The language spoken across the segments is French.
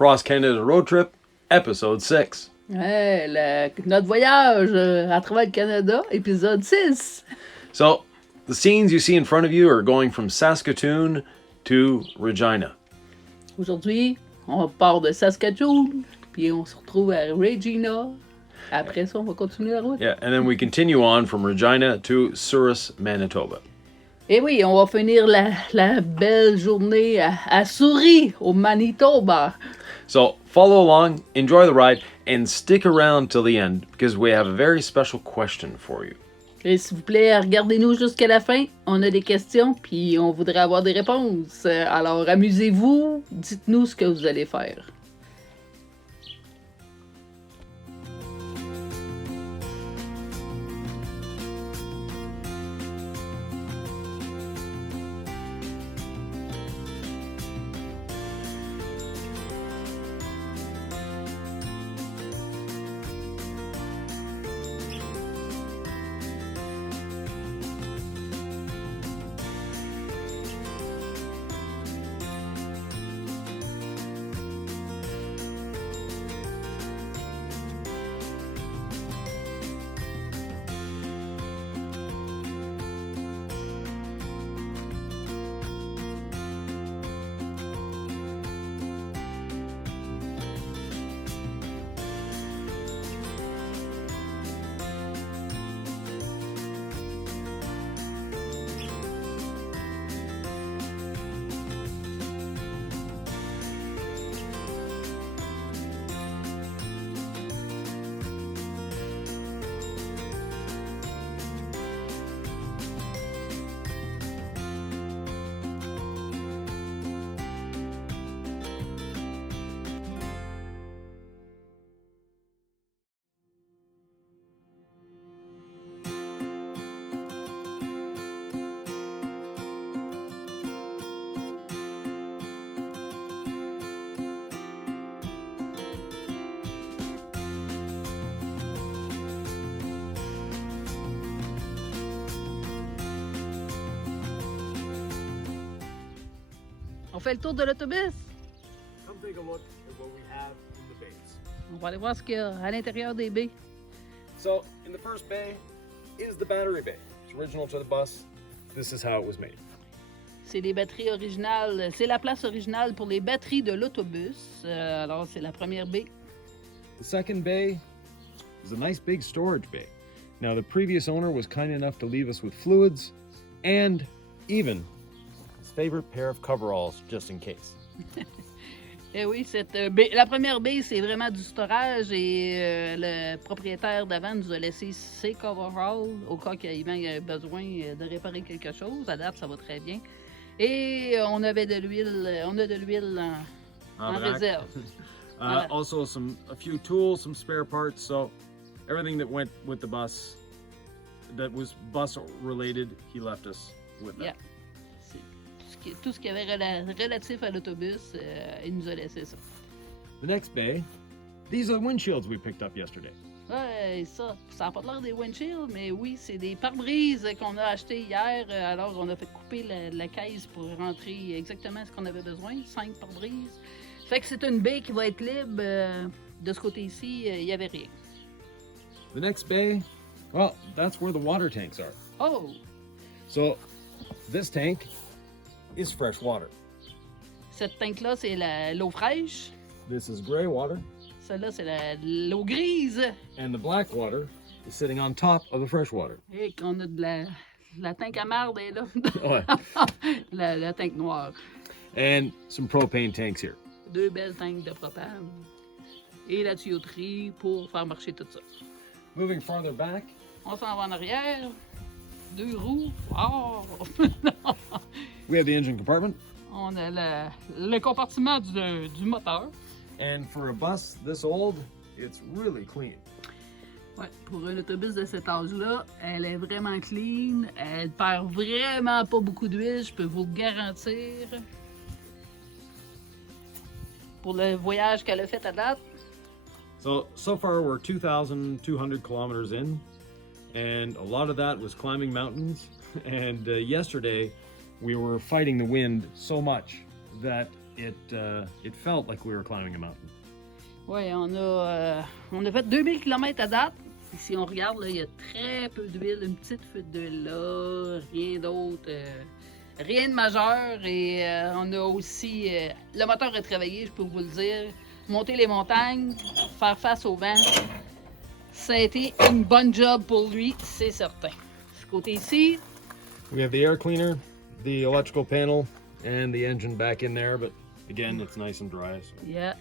Cross Canada Road Trip, Episode 6. Ouais, notre voyage à travers le Canada, épisode 6. So, the scenes you see in front of you are going from Saskatoon to Regina. Aujourd'hui, on part de Saskatoon, puis on se retrouve à Regina. Après ça, on va continuer la route. Yeah, and then we continue on from Regina to Souris, Manitoba. Et oui, on va finir la belle journée à Souris, au Manitoba. So, follow along, enjoy the ride, and stick around till the end because we have a very special question for you. Et s'il vous plaît, regardez-nous jusqu'à la fin. On a des questions, puis on voudrait avoir des réponses. Alors, amusez-vous, dites-nous ce que vous allez faire. On fait le tour de l'autobus. Come take a look at what we have in the bays. On va aller voir ce qu'il y a à l'intérieur des baies. So, in the first bay is the battery bay. It's original to the bus. This is how it was made. C'est les batteries originales. C'est la place originale pour les batteries de l'autobus. Alors, c'est la première baie. The second bay is a nice big storage bay. Now, the previous owner was kind enough to leave us with fluids and even his favorite pair of coveralls just in case. Eh oui, la première baie, c'est vraiment du storage et le propriétaire d'avant nous a laissé ses coveralls au cas qu'il ait besoin de réparer quelque chose. À date, ça va très bien. Et on a de l'huile en réserve. Also, a few tools, some spare parts. So, everything that went with the bus, that was bus related, he left us with that. Yeah. Tout ce qui avait relatif à l'autobus, il nous a laissé ça. The next bay, these are the windshields we picked up yesterday. Ouais, ça n'a pas l'air des windshields, mais oui, c'est des pare-brises qu'on a achetés hier. Alors, on a fait couper la caisse pour rentrer exactement ce qu'on avait besoin, 5 pare-brises. Fait que c'est une baie qui va être libre. De ce côté-ci, il n'y avait rien. The next bay, well, that's where the water tanks are. Oh! So, this tank is fresh water. Cette tank-là, c'est l'eau fraîche. This is gray water. Celle-là, c'est l'eau grise. And the black water is sitting on top of the fresh water. Et qu'on a de la tank à marde est là. Ouais. la tank noire. And some propane tanks here. 2 belles tanks de propane. Et la tuyauterie pour faire marcher tout ça. Moving farther back. On s'en va en arrière. 2 roues. Oh! We have the engine compartment. On a le compartiment du moteur. And for a bus this old, it's really clean. Ouais, pour un autobus de cet âge-là, elle est vraiment clean. Elle perd vraiment pas beaucoup d'huile, je peux vous le garantir. Pour le voyage qu'elle a fait à date. So far we're 2,200 kilometers in, and a lot of that was climbing mountains. And yesterday we were fighting the wind so much that it felt like we were climbing a mountain. Oui, on a fait 2000 km à date. Et si on regarde, là, il y a très peu d'huile, une petite fuite d'huile là, rien d'autre, rien de majeur. Et on a aussi, le moteur est travaillé, je peux vous le dire, monter les montagnes, faire face au vent. Ça a été une bonne job pour lui, c'est certain. Ce côté ici, We have the air cleaner, the electrical panel, and the engine back in there, but again, it's nice and dry. So. yeah.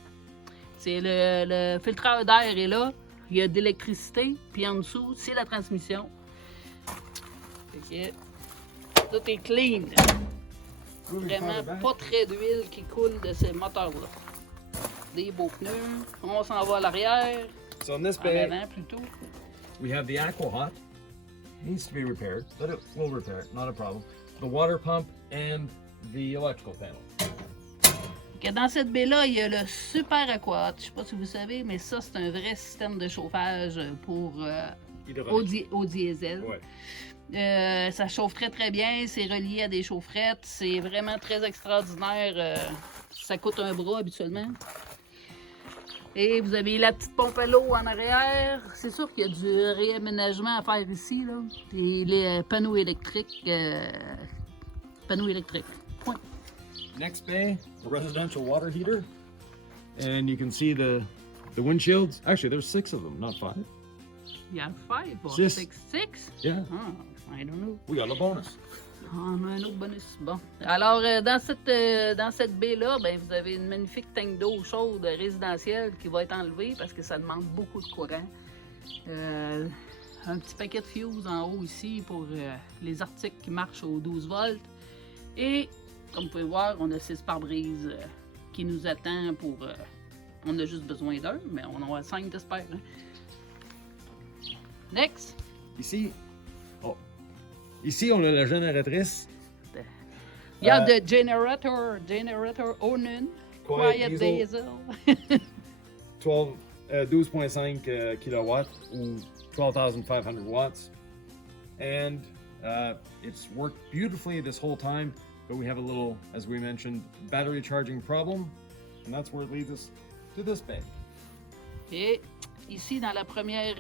C'est le filtreur d'air est là. Il y a de l'électricité, puis en dessous, c'est la transmission. Fait que tout est clean. Vraiment pas très d'huile qui coule de ces moteurs-là. Des beaux pneus. On s'en va à l'arrière. So in this En bay, avant plutôt. we have the aqua hot. Needs to be repaired, but it will repair it, not a problem. The water pump and the electrical panel. Que dans cette baie-là, il y a le super aquat. Je sais pas si vous savez, mais ça, c'est un vrai système de chauffage pour au diesel. Ouais. Ça chauffe très très bien, c'est relié à des chaufferettes, c'est vraiment très extraordinaire. Ça coûte un bras habituellement. Et vous avez la petite pompe à l'eau en arrière. C'est sûr qu'il y a du réaménagement à faire ici, là. Et les panneaux électriques. Point. Next bay, a residential water heater. And you can see the windshields. Actually, there's 6 of them, not 5. Il y a 5 or Six. 6? Yeah, Ah, I don't know. we got a bonus. On a un autre bonus. Bon. Alors, dans cette baie-là, ben, vous avez une magnifique tank d'eau chaude résidentielle qui va être enlevée parce que ça demande beaucoup de courant. Un petit paquet de fuse en haut ici pour les articles qui marchent aux 12 volts. Et, comme vous pouvez voir, on a 6 pare-brises qui nous attendent pour... on a juste besoin d'un, mais on en a 5 d'espère. Hein. Next! Ici, on a la génératrice. Il y a the generator Onan, Quiet Diesel. 12.5 kilowatts ou 12,500 watts. And it's worked beautifully this whole time, but we have a little, as we mentioned, battery charging problem. And that's where it leads us to this bay. Et ici, dans la première,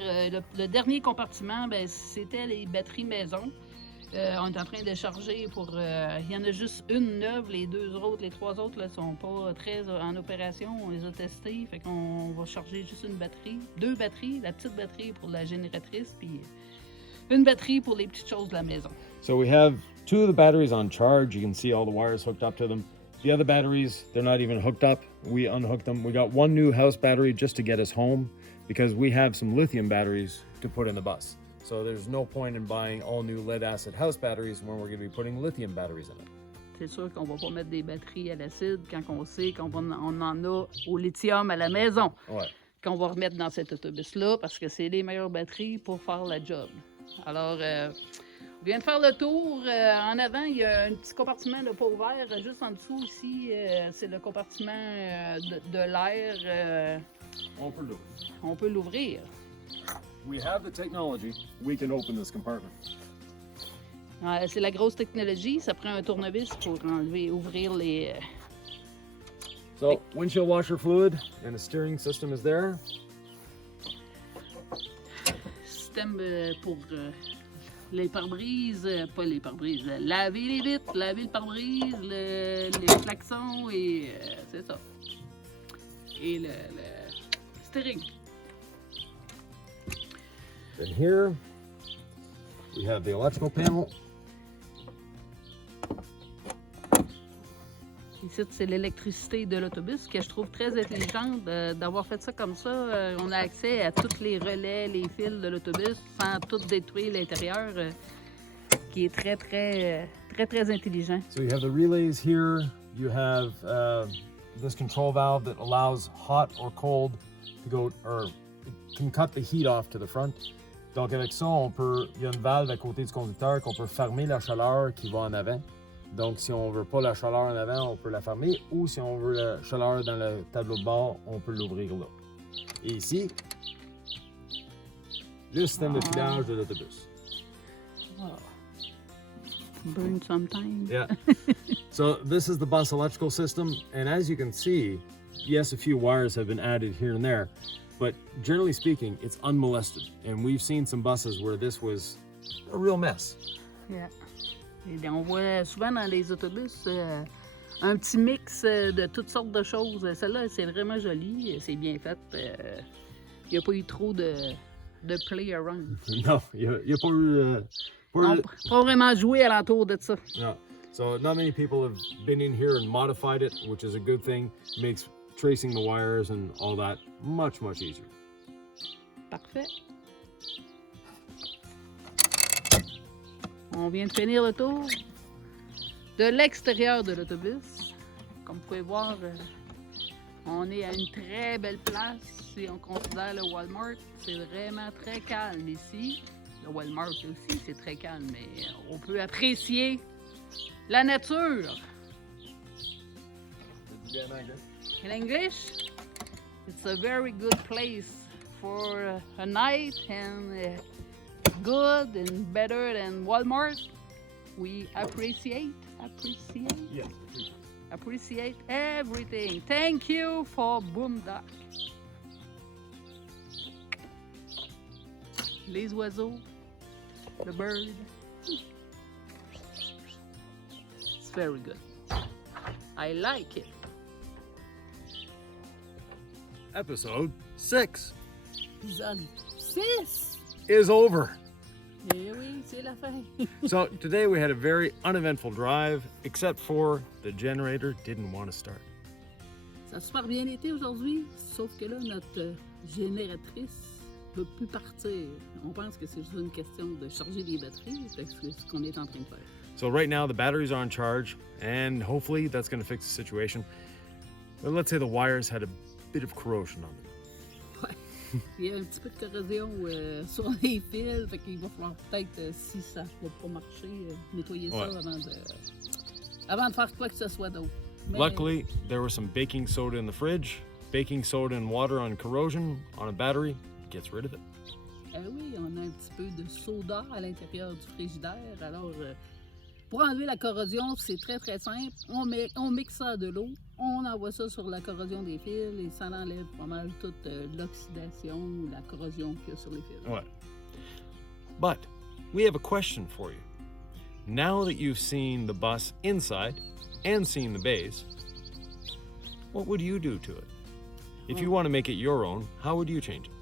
le dernier compartiment, ben, c'était les batteries maison. On est en train de charger pour... il y en a juste une neuve, les 3 autres ne sont pas très en opération. On les a testés, fait qu'on va charger juste une batterie. 2 batteries, la petite batterie pour la génératrice, puis une batterie pour les petites choses de la maison. So we have 2 of the batteries on charge. You can see all the wires hooked up to them. The other batteries, they're not even hooked up. We unhooked them. We got 1 new house battery just to get us home because we have some lithium batteries to put in the bus. So there's no point in buying all new lead acid house batteries when we're going to be putting lithium batteries in it. C'est sûr qu'on va pas mettre des batteries à l'acide quand on sait qu'on en a au lithium à la maison. Ouais. Qu'on va remettre dans cet autobus-là parce que c'est les meilleures batteries pour faire la job. Alors, on vient de faire le tour. En avant, il y a un petit compartiment de pas ouvert. Juste en dessous ici, c'est le compartiment de l'air. On peut l'ouvrir. We have the technology. We can open this compartment. C'est la grosse technologie. Ça prend un tournevis pour ouvrir les... So, windshield washer fluid and the steering system is there. Système pour les pare-brises, pas les pare-brises, laver les vitres, laver le pare-brise, les klaxons et c'est ça. Et le steering. And here we have the electrical panel. Ici, c'est l'électricité de l'autobus que je trouve très intelligente d'avoir fait ça comme ça. On a accès à tous les relais, les fils de l'autobus sans tout détruire l'intérieur, qui est très intelligent. So you have the relays here. You have this control valve that allows hot or cold to go, or it can cut the heat off to the front. Donc avec ça, il y a une valve à côté du conducteur qu'on peut fermer la chaleur qui va en avant. Donc si on veut pas la chaleur en avant, on peut la fermer. Ou si on veut la chaleur dans le tableau de bord, on peut l'ouvrir là. Et ici, le système de filage de l'autobus. Burn sometime. Yeah. So this is the bus electrical system, and as you can see, yes, a few wires have been added here and there, but generally speaking, it's unmolested. And we've seen some buses where this was a real mess. Yeah. Et on voit souvent dans les autobus un petit mix de toutes sortes de choses. Celle-là, c'est vraiment joli, c'est bien fait. Il n'y a pas eu trop de play around. No, il n'y a pas eu... Non, pas vraiment joué alentour de ça. No. So not many people have been in here and modified it, which is a good thing. Makes tracing the wires and all that much, much easier. Parfait. On vient de finir le tour de l'extérieur de l'autobus. Comme vous pouvez voir, on est à une très belle place. Si on considère le Walmart, c'est vraiment très calme ici. Le Walmart aussi, c'est très calme, mais on peut apprécier la nature. In English, it's a very good place for a night and good and better than Walmart. We appreciate Yes. everything. Thank you for Boondock. Les oiseaux, the bird. It's very good. I like it. Episode 6 Épisode 6. is over. Eh oui, c'est la fin. So today we had a very uneventful drive, except for the generator didn't want to start. Ça a super bien été aujourd'hui, sauf que là, notre génératrice ne peut plus partir. On pense que c'est juste une question de charger les batteries, c'est ce qu'on est en train de faire. So right now the batteries are on charge, and hopefully that's going to fix the situation. But let's say the wires had a bit of corrosion on them. Ouais. Il y a un petit peu de corrosion sur les fils, fait qu'il va falloir peut-être, si ça ne va pas marcher, nettoyer ça avant de faire quoi que ce soit d'autre. Mais Luckily, there was some baking soda in the fridge. Baking soda and water on corrosion on a battery gets rid of it. oui, on a un petit peu de soda à l'intérieur du frigidaire. Alors, pour enlever la corrosion, c'est très très simple. On mixe ça à de l'eau, on envoie ça sur la corrosion des fils et ça enlève pas mal toute l'oxydation ou la corrosion qu'il y a sur les fils. What? But we have a question for you. Now that you've seen the bus inside and seen the bays, what would you do to it? If you want to make it your own, how would you change it?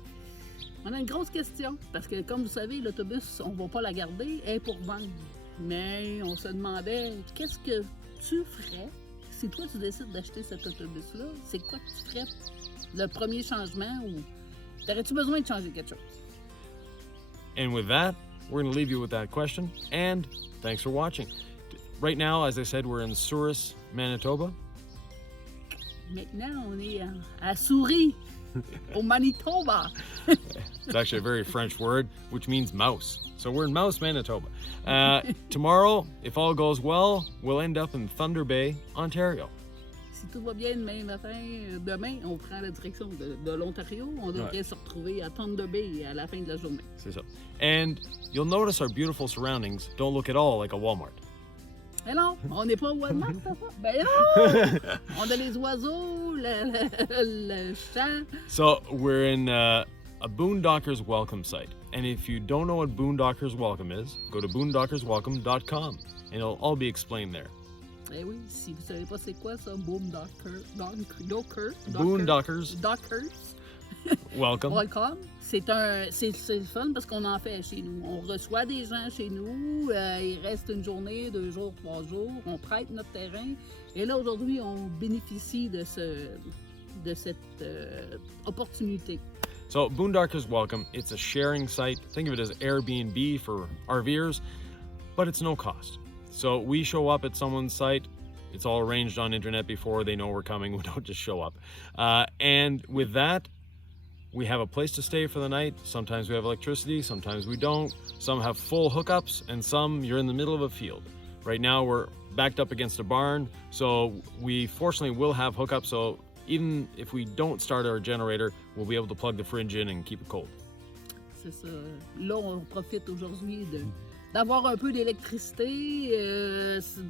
On a une grosse question, parce que comme vous savez, l'autobus, on ne va pas la garder, elle est pour vendre. Mais on se demandait, qu'est-ce que tu ferais si toi tu décides d'acheter cet autobus-là? C'est quoi que tu ferais le premier changement ou t'aurais-tu besoin de changer quelque chose? And with that, we're going to leave you with that question, and thanks for watching. Right now, as I said, we're in Souris, Manitoba. Maintenant, on est à Souris, au Manitoba. It's actually a very French word, which means mouse. So we're in Mouse, Manitoba. Tomorrow, if all goes well, we'll end up in Thunder Bay, Ontario. Si tout va bien demain, on prend la direction de l'Ontario. On devrait se retrouver à Thunder Bay à la fin de la journée. C'est ça. And you'll notice our beautiful surroundings don't look at all like a Walmart. Mais non, on n'est pas au Walmart, ça. Ben non! On a les oiseaux, le champ. So we're in a Boondockers Welcome site. And if you don't know what Boondockers Welcome is, go to boondockerswelcome.com and it'll all be explained there. Eh oui, si vous savez pas c'est quoi ça, Boondockers. Welcome. Welcome. C'est le fun parce qu'on en fait chez nous. On reçoit des gens chez nous, il reste une journée, 2 jours, 3 jours, on prête notre terrain. Et là, aujourd'hui, on bénéficie de cette opportunité. So Boondockers Welcome, it's a sharing site. Think of it as Airbnb for RVers, but it's no cost. So we show up at someone's site. It's all arranged on internet before they know we're coming. We don't just show up. And with that, we have a place to stay for the night. Sometimes we have electricity, sometimes we don't. Some have full hookups, and some you're in the middle of a field. Right now we're backed up against a barn, so we fortunately will have hookups. So even if we don't start our generator, we'll be able to plug the fridge in and keep it cold. C'est ça. Là, on profite aujourd'hui d'avoir un peu d'électricité.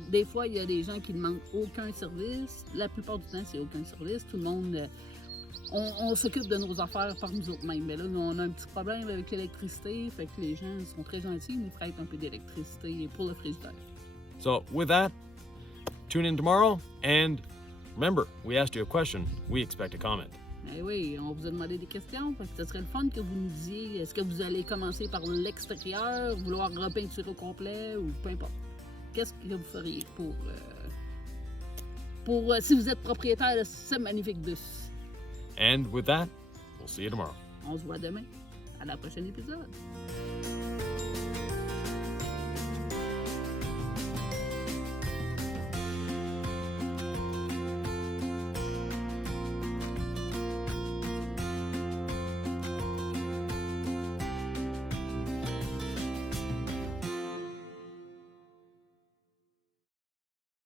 Des fois, il y a des gens qui ne demandent aucun service. La plupart du temps, c'est aucun service. Tout le monde, on s'occupe de nos affaires par nous autres mêmes. Mais là, nous, on a un petit problème avec l'électricité. Fait que les gens sont très gentils. Ils nous prêtent un peu d'électricité pour le frigidaire. So with that, tune in tomorrow, and remember, we asked you a question, we expect a comment. Eh oui, on vous a demandé des questions. Fait que ce serait le fun que vous nous disiez, est-ce que vous allez commencer par l'extérieur, vouloir repeinturer au complet ou peu importe. Qu'est-ce que vous feriez pour si vous êtes propriétaire de ce magnifique bus? And with that, we'll see you tomorrow. On se voit demain, à la prochaine épisode.